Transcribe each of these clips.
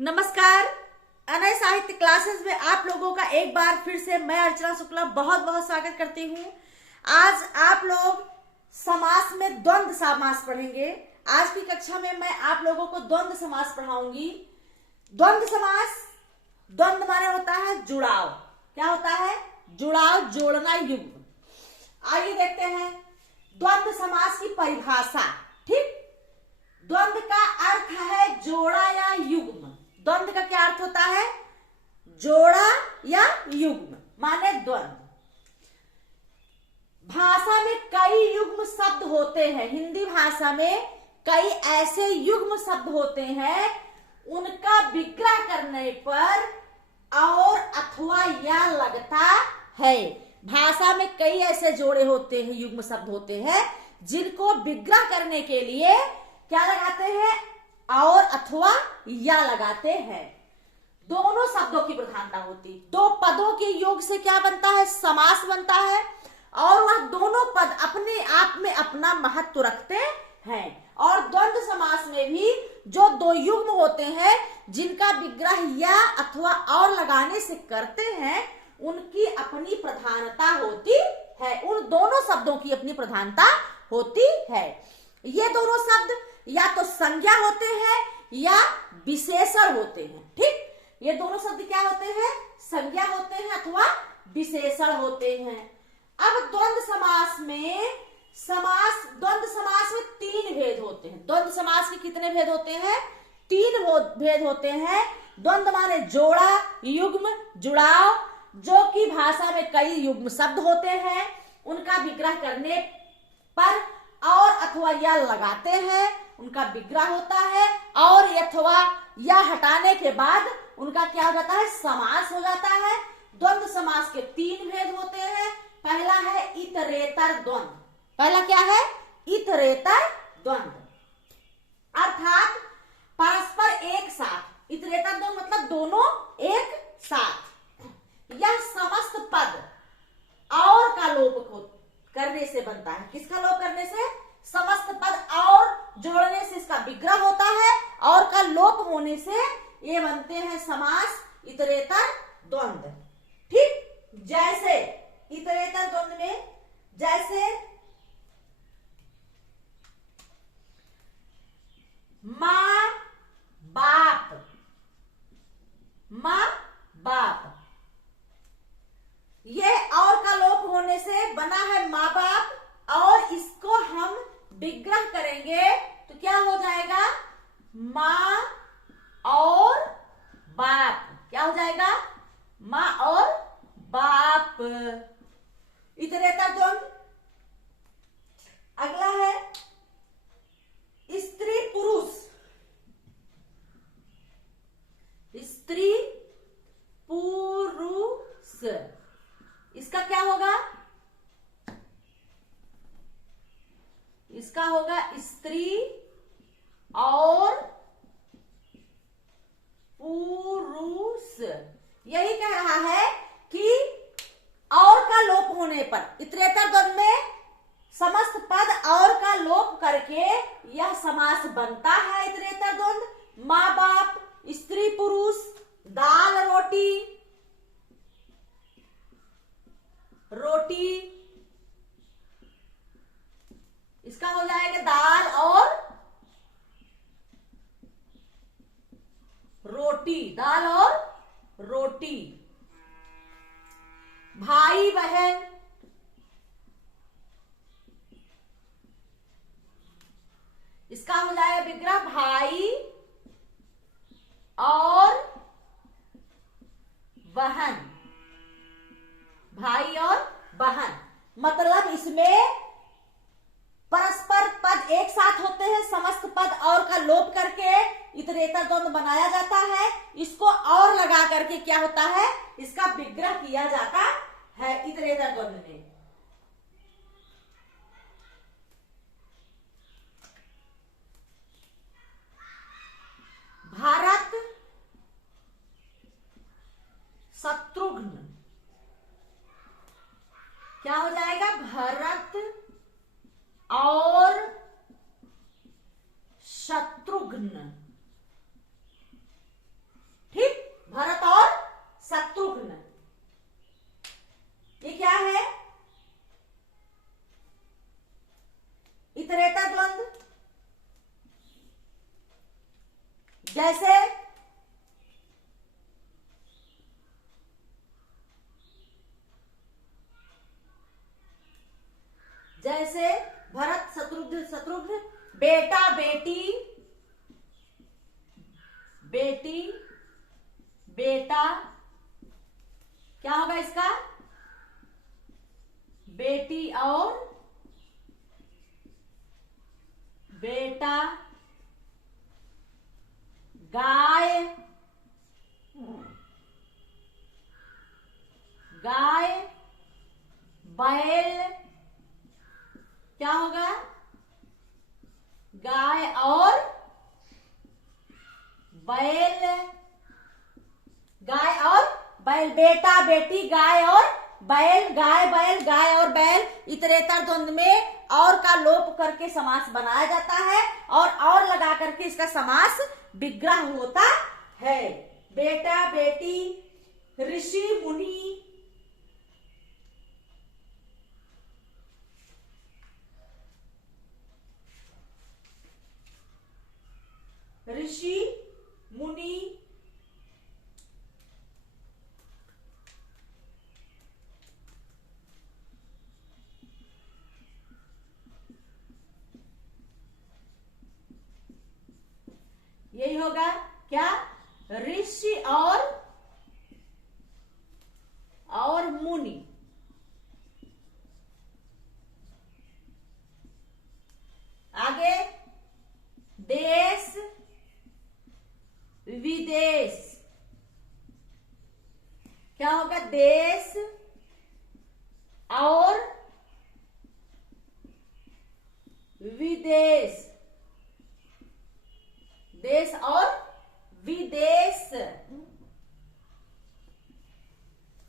नमस्कार। अनय साहित्य क्लासेस में आप लोगों का एक बार फिर से मैं अर्चना शुक्ला बहुत बहुत स्वागत करती हूँ। आज आप लोग समास में द्वंद्व समास पढ़ेंगे। आज की कक्षा में मैं आप लोगों को द्वंद्व समास पढ़ाऊंगी। द्वंद्व समास, द्वंद्व माने होता है जुड़ाव। क्या होता है? जुड़ाव, जोड़ना, युग्म। आइए देखते हैं द्वंद्व समास की परिभाषा। ठीक, द्वंद्व का अर्थ है जोड़ा या युग्म। द्वंद्व का क्या अर्थ होता है? जोड़ा या युग्म माने द्वंद्व। भाषा में कई युग्म शब्द होते हैं। हिंदी भाषा में कई ऐसे युग्म शब्द होते हैं, उनका विग्रह करने पर और अथवा या लगता है। भाषा में कई ऐसे जोड़े होते हैं, युग्म शब्द होते हैं, जिनको विग्रह करने के लिए क्या लगाते हैं? और अथवा या लगाते हैं। दोनों शब्दों की प्रधानता होती। दो पदों के योग से क्या बनता है? समास बनता है। और वह दोनों पद अपने आप में अपना महत्व रखते हैं। और द्वंद्व समास में भी जो दो युग्म होते हैं, जिनका विग्रह या अथवा और लगाने से करते हैं, उनकी अपनी प्रधानता होती है। उन दोनों शब्दों की अपनी प्रधानता होती है। ये दोनों शब्द या तो संज्ञा होते हैं या विशेषण होते हैं। ठीक, ये दोनों शब्द क्या होते हैं? संज्ञा होते हैं अथवा विशेषण होते हैं। अब द्वंद्व समास में द्वंद्व समास में तीन भेद होते हैं। द्वंद्व समास के कितने भेद होते हैं? तीन भेद होते हैं। द्वंद्व माने जोड़ा, युग्म, जुड़ाव। जो कि भाषा में कई युग्म शब्द होते हैं, उनका विग्रह करने पर और अथवा या लगाते हैं, उनका विग्रह होता है। और अथवा या हटाने के बाद उनका क्या हो जाता है? समास हो जाता है। द्वंद्व समास के तीन भेद होते हैं। पहला है इतरेतर द्वंद्व। पहला क्या है? इतरेतर द्वंद्व, अर्थात परस्पर एक साथ। इतरेतर द्वंद्व मतलब दोनों एक साथ। यह समस्त पद और का लोप करने से बनता है। किसका लोप करने से? समस्त पद और जोड़ने से इसका विग्रह होता है, और का लोप होने से ये बनते हैं समास इतरेतर द्वंद्व। ठीक, जैसे इतरेतर द्वंद्व में जैसे माँ बाप, माँ बाप, ये और का लोप होने से बना है माँ बाप। और इसको हम विग्रह करेंगे तो क्या हो जाएगा? माँ और बाप। क्या हो जाएगा? माँ और बाप। इतरेतर द्वंद्व। अगला है स्त्री पुरुष। स्त्री पुरुष, इसका क्या होगा? इसका होगा स्त्री और पुरुष। यही कह रहा है कि और का लोप होने पर इतरेतर द्वंद्व में समस्त पद और का लोप करके यह समास बनता है। इतरेतर द्वंद्व माँ बाप, स्त्री पुरुष, दाल रोटी, रोटी, इसका हो जाएगा दाल और रोटी, दाल और रोटी। भाई बहन, इसका हो जाएगा विग्रह भाई और बहन, भाई और बहन। मतलब इसमें परस्पर पद एक साथ होते हैं, समस्त पद और का लोप करके इतरेतर द्वंद्व बनाया जाता है। इसको और लगा करके क्या होता है? इसका विग्रह किया जाता है इतरेतर द्वंद्व में। भारत शत्रुघ्न, क्या हो जाएगा? भरत और शत्रुघ्न। भरत शत्रुघ्न शत्रुघ्न, बेटा बेटी बेटी बेटा, क्या होगा इसका, बेटी और बेटा, गाय गाय बैल, क्या होगा, गाय और बैल, गाय और बैल, बेटा बेटी गाय और बैल, गाय बैल गाय और बैल, इतरेतर द्वंद में और का लोप करके समास बनाया जाता है और लगा करके इसका समास विग्रह होता है। बेटा बेटी, ऋषि मुनि, ऋषि मुनि, यही होगा क्या, ऋषि और मुनि। आगे देश विदेश, क्या होगा, देश और विदेश, देश और विदेश,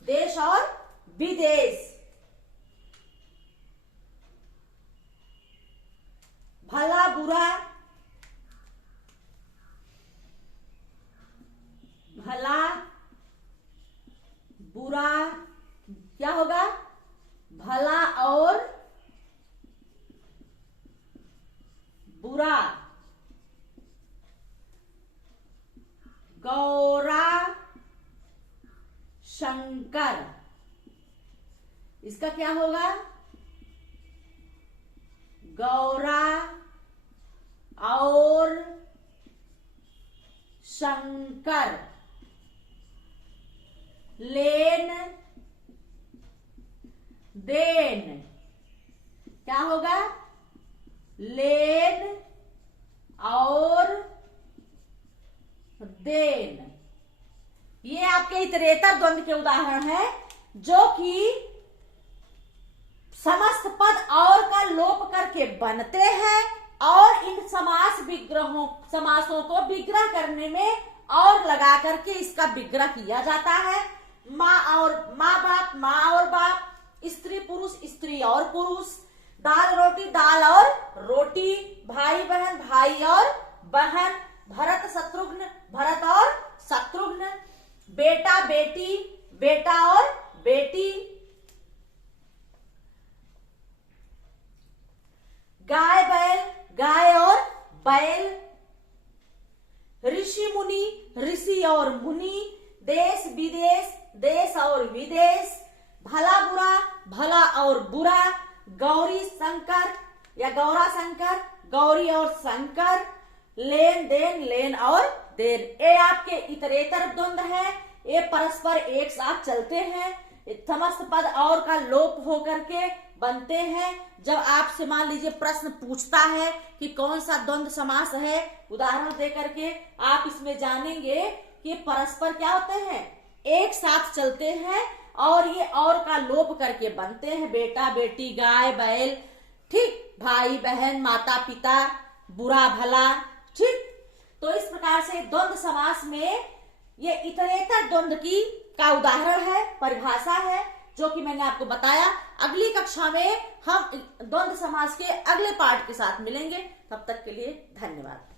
देश और विदेश। भला बुरा, भला बुरा, क्या होगा, भला और बुरा, गौरा शंकर, इसका क्या होगा, गौरा और शंकर। लेन देन, क्या होगा, लेन और देन। ये आपके इतरेतर द्वंद के उदाहरण है जो कि समस्त पद और का लोप करके बनते हैं और इन समासों को विग्रह करने में और लगा करके इसका विग्रह किया जाता है। माँ बाप, माँ और बाप, स्त्री पुरुष, स्त्री और पुरुष, दाल और रोटी, भाई बहन, भाई और बहन, भरत शत्रुघ्न, भरत और शत्रुघ्न, बेटा बेटी, बेटा और बेटी, गाय बैल, गाय और बैल, ऋषि मुनि, ऋषि और मुनि, देश विदेश, देश और विदेश, भला बुरा, भला और बुरा, गौरी शंकर या गौरा शंकर, गौरी और शंकर, लेन देन, लेन और देन। ये आपके इतरेतर द्वंद है, ये परस्पर एक साथ चलते हैं, समस्त पद और का लोप होकर के बनते हैं। जब आपसे मान लीजिए प्रश्न पूछता है कि कौन सा द्वंद समास है, उदाहरण दे करके आप इसमें जानेंगे कि परस्पर क्या होते हैं, एक साथ चलते हैं और ये और का लोप करके बनते हैं। बेटा बेटी, गाय बैल, ठीक, भाई बहन, माता पिता, बुरा भला, ठीक। तो इस प्रकार से द्वंद समास में ये इतरेतर द्वंद की का उदाहरण है, परिभाषा है जो कि मैंने आपको बताया। अगली कक्षा में हम द्वंद समास के अगले पार्ट के साथ मिलेंगे। तब तक के लिए धन्यवाद।